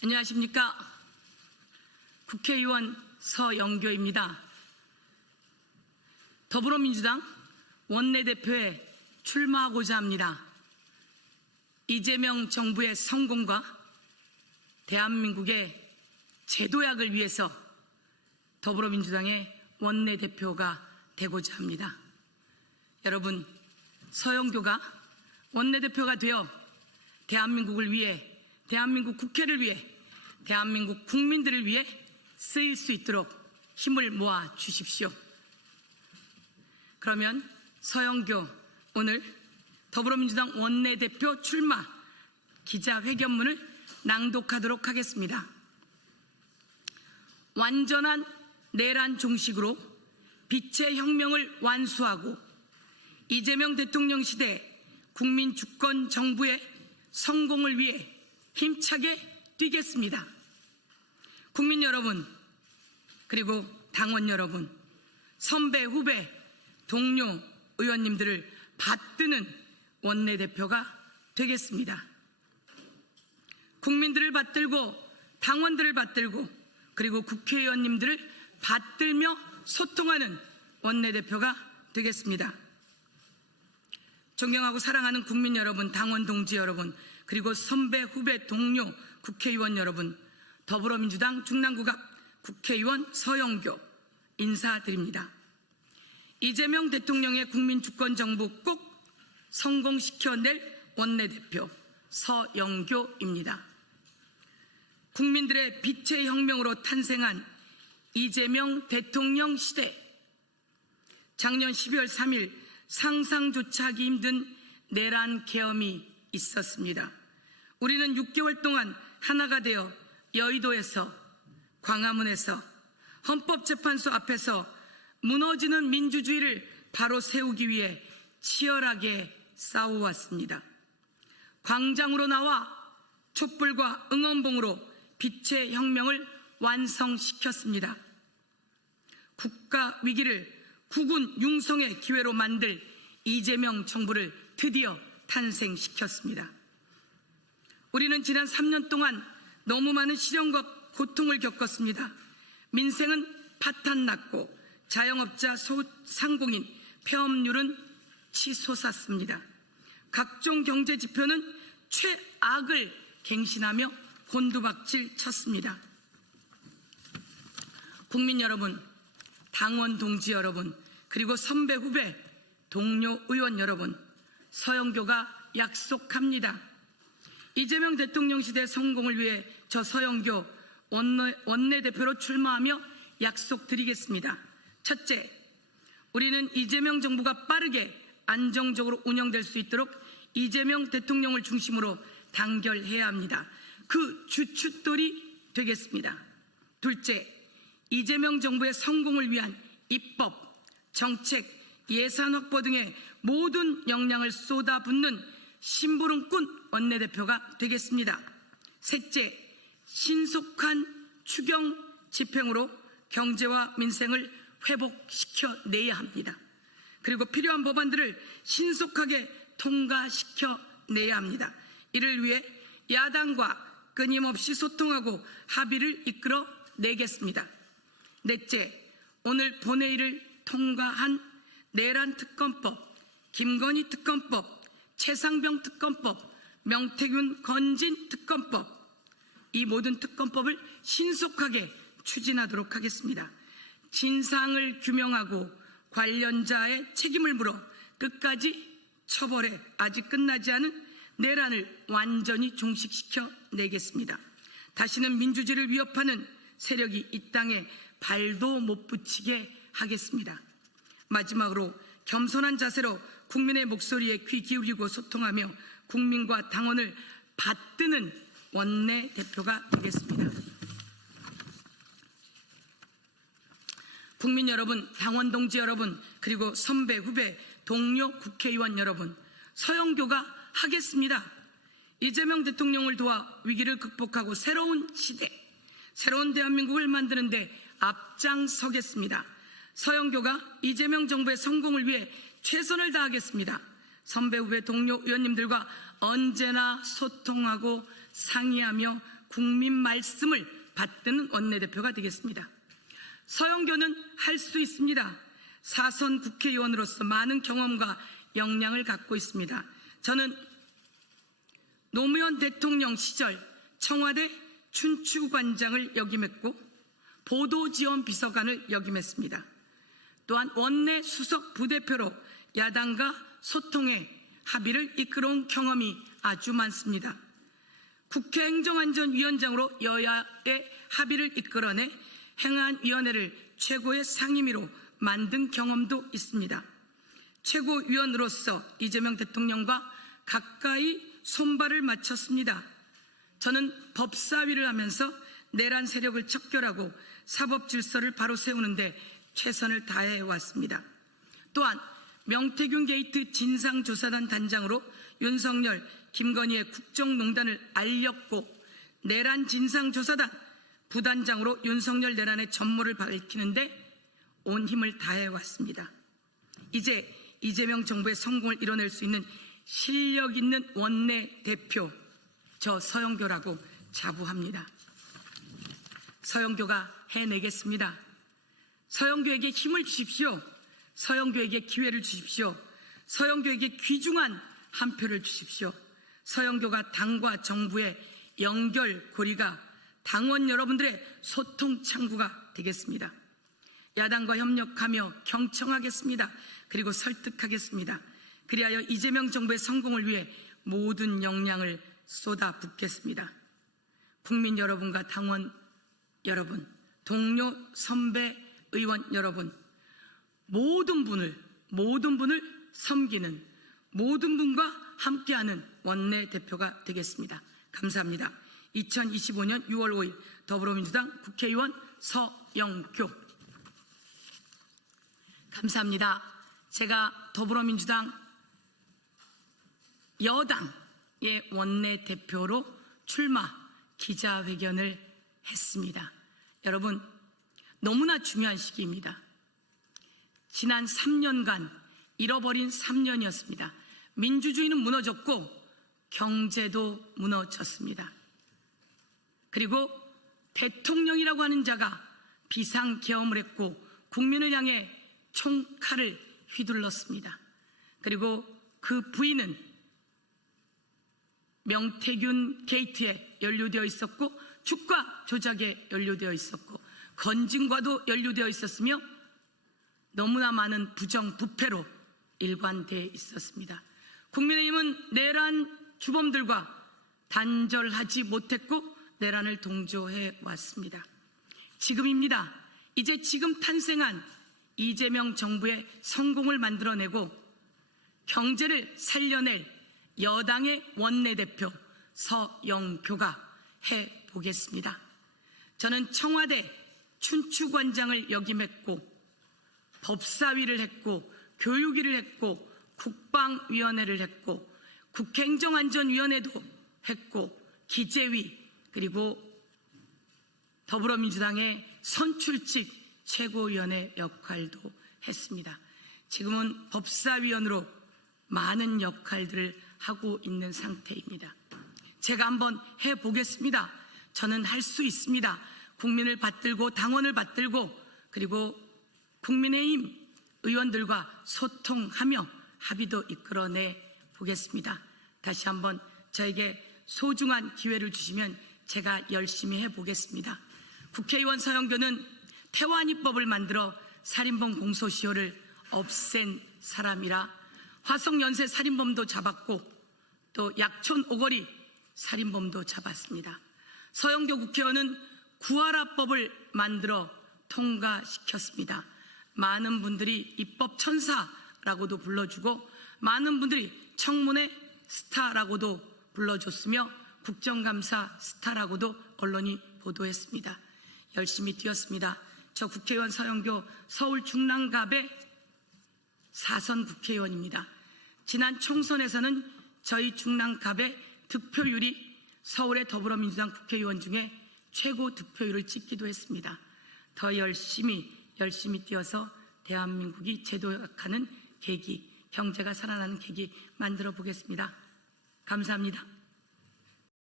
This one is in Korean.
안녕하십니까. 국회의원 서영교입니다. 더불어민주당 원내대표에 출마하고자 합니다. 이재명 정부의 성공과 대한민국의 제도약을 위해서 더불어민주당의 원내대표가 되고자 합니다. 여러분, 서영교가 원내대표가 되어 대한민국을 위해, 대한민국 국회를 위해, 대한민국 국민들을 위해 쓰일 수 있도록 힘을 모아 주십시오. 그러면 서영교 오늘 더불어민주당 원내대표 출마 기자회견문을 낭독하도록 하겠습니다. 완전한 내란 종식으로 빛의 혁명을 완수하고 이재명 대통령 시대 국민 주권 정부의 성공을 위해 힘차게 뛰겠습니다. 국민 여러분, 그리고 당원 여러분, 선배, 후배, 동료 의원님들을 받드는 원내대표가 되겠습니다. 국민들을 받들고 당원들을 받들고 그리고 국회의원님들을 받들며 소통하는 원내대표가 되겠습니다. 존경하고 사랑하는 국민 여러분, 당원 동지 여러분, 그리고 선배, 후배, 동료 국회의원 여러분, 더불어민주당 중랑구갑 국회의원 서영교 인사드립니다. 이재명 대통령의 국민주권정부 꼭 성공시켜낼 원내대표 서영교입니다. 국민들의 빛의 혁명으로 탄생한 이재명 대통령 시대, 작년 12월 3일 상상조차 하기 힘든 내란 계엄이 있었습니다. 우리는 6개월 동안 하나가 되어 여의도에서, 광화문에서, 헌법재판소 앞에서 무너지는 민주주의를 바로 세우기 위해 치열하게 싸워왔습니다. 광장으로 나와 촛불과 응원봉으로 빛의 혁명을 완성시켰습니다. 국가 위기를 국군 융성의 기회로 만들 이재명 정부를 드디어 탄생시켰습니다. 우리는 지난 3년 동안 너무 많은 시련과 고통을 겪었습니다. 민생은 파탄났고 자영업자 상공인 폐업률은 치솟았습니다. 각종 경제 지표는 최악을 갱신하며 곤두박질 쳤습니다. 국민 여러분, 당원 동지 여러분, 그리고 선배, 후배, 동료 의원 여러분, 서영교가 약속합니다. 이재명 대통령 시대 성공을 위해 저 서영교 원내대표로 출마하며 약속드리겠습니다. 첫째, 우리는 이재명 정부가 빠르게 안정적으로 운영될 수 있도록 이재명 대통령을 중심으로 단결해야 합니다. 그 주춧돌이 되겠습니다. 둘째, 이재명 정부의 성공을 위한 입법, 정책, 예산 확보 등의 모든 역량을 쏟아붓는 심부름꾼 원내대표가 되겠습니다. 셋째, 신속한 추경 집행으로 경제와 민생을 회복시켜내야 합니다. 그리고 필요한 법안들을 신속하게 통과시켜내야 합니다. 이를 위해 야당과 끊임없이 소통하고 합의를 이끌어내겠습니다. 넷째, 오늘 본회의를 통과한 내란 특검법, 김건희 특검법, 최상병 특검법, 명태균 건진 특검법, 이 모든 특검법을 신속하게 추진하도록 하겠습니다. 진상을 규명하고 관련자의 책임을 물어 끝까지 처벌해 아직 끝나지 않은 내란을 완전히 종식시켜 내겠습니다. 다시는 민주주의를 위협하는 세력이 이 땅에 발도 못 붙이게 하겠습니다. 마지막으로 겸손한 자세로 국민의 목소리에 귀 기울이고 소통하며 국민과 당원을 받드는 원내대표가 되겠습니다. 국민 여러분, 당원 동지 여러분, 그리고 선배, 후배, 동료 국회의원 여러분, 서영교가 하겠습니다. 이재명 대통령을 도와 위기를 극복하고 새로운 시대, 새로운 대한민국을 만드는 데 앞장서겠습니다. 서영교가 이재명 정부의 성공을 위해 최선을 다하겠습니다. 선배, 후배, 동료 의원님들과 언제나 소통하고 상의하며 국민 말씀을 받드는 원내대표가 되겠습니다. 서영교는 할 수 있습니다. 4선 국회의원으로서 많은 경험과 역량을 갖고 있습니다. 저는 노무현 대통령 시절 청와대 춘추관장을 역임했고 보도지원비서관을 역임했습니다. 또한 원내 수석 부대표로 야당과 소통의 합의를 이끌어온 경험이 아주 많습니다. 국회 행정안전위원장으로 여야의 합의를 이끌어내 행안위원회를 최고의 상임위로 만든 경험도 있습니다. 최고위원으로서 이재명 대통령과 가까이 손발을 맞췄습니다. 저는 법사위를 하면서 내란 세력을 척결하고 사법 질서를 바로 세우는데 최선을 다해 왔습니다. 또한 명태균 게이트 진상조사단 단장으로 윤석열, 김건희의 국정농단을 알렸고 내란 진상조사단 부단장으로 윤석열 내란의 전모를 밝히는데 온 힘을 다해 왔습니다. 이제 이재명 정부의 성공을 이뤄낼 수 있는 실력 있는 원내대표, 저 서영교라고 자부합니다. 서영교가 해내겠습니다. 서영교에게 힘을 주십시오. 서영교에게 기회를 주십시오. 서영교에게 귀중한 한 표를 주십시오. 서영교가 당과 정부의 연결고리가 당원 여러분들의 소통 창구가 되겠습니다. 야당과 협력하며 경청하겠습니다. 그리고 설득하겠습니다. 그리하여 이재명 정부의 성공을 위해 모든 역량을 쏟아붓겠습니다. 국민 여러분과 당원 여러분, 동료 선배 의원 여러분, 모든 분을 섬기는 모든 분과 함께하는 원내대표가 되겠습니다. 감사합니다. 2025년 6월 5일 더불어민주당 국회의원 서영교. 감사합니다. 제가 더불어민주당 여당의 원내대표로 출마 기자회견을 했습니다. 여러분, 너무나 중요한 시기입니다. 지난 3년간 잃어버린 3년이었습니다. 민주주의는 무너졌고 경제도 무너졌습니다. 그리고 대통령이라고 하는 자가 비상계엄을 했고 국민을 향해 총칼을 휘둘렀습니다. 그리고 그 부인은 명태균 게이트에 연루되어 있었고 주가 조작에 연루되어 있었고 건진과도 연루되어 있었으며 너무나 많은 부정부패로 일관되어 있었습니다. 국민의힘은 내란 주범들과 단절하지 못했고 내란을 동조해 왔습니다. 지금입니다. 이제 지금 탄생한 이재명 정부의 성공을 만들어내고 경제를 살려낼 여당의 원내대표 서영교가 해보겠습니다. 저는 청와대 춘추관장을 역임했고 법사위를 했고 교육위를 했고 국방위원회를 했고 국회행정안전위원회도 했고 기재위 그리고 더불어민주당의 선출직 최고위원회 역할도 했습니다. 지금은 법사위원으로 많은 역할들을 하고 있는 상태입니다. 제가 한번 해보겠습니다. 저는 할 수 있습니다. 국민을 받들고 당원을 받들고 그리고 국민의힘 의원들과 소통하며 합의도 이끌어내 보겠습니다. 다시 한번 저에게 소중한 기회를 주시면 제가 열심히 해보겠습니다. 국회의원 서영교는 태완이법을 만들어 살인범 공소시효를 없앤 사람이라 화성연쇄 살인범도 잡았고 또 약촌 오거리 살인범도 잡았습니다. 서영교 국회의원은 구하라법을 만들어 통과시켰습니다. 많은 분들이 입법 천사라고도 불러주고 많은 분들이 청문회 스타라고도 불러줬으며 국정감사 스타라고도 언론이 보도했습니다. 열심히 뛰었습니다. 저 국회의원 서영교 서울 중랑갑의 4선 국회의원입니다. 지난 총선에서는 저희 중랑갑의 득표율이 서울의 더불어민주당 국회의원 중에 최고 득표율을 찍기도 했습니다. 더 열심히 뛰어서 대한민국이 제도화하는 계기, 경제가 살아나는 계기 만들어 보겠습니다. 감사합니다.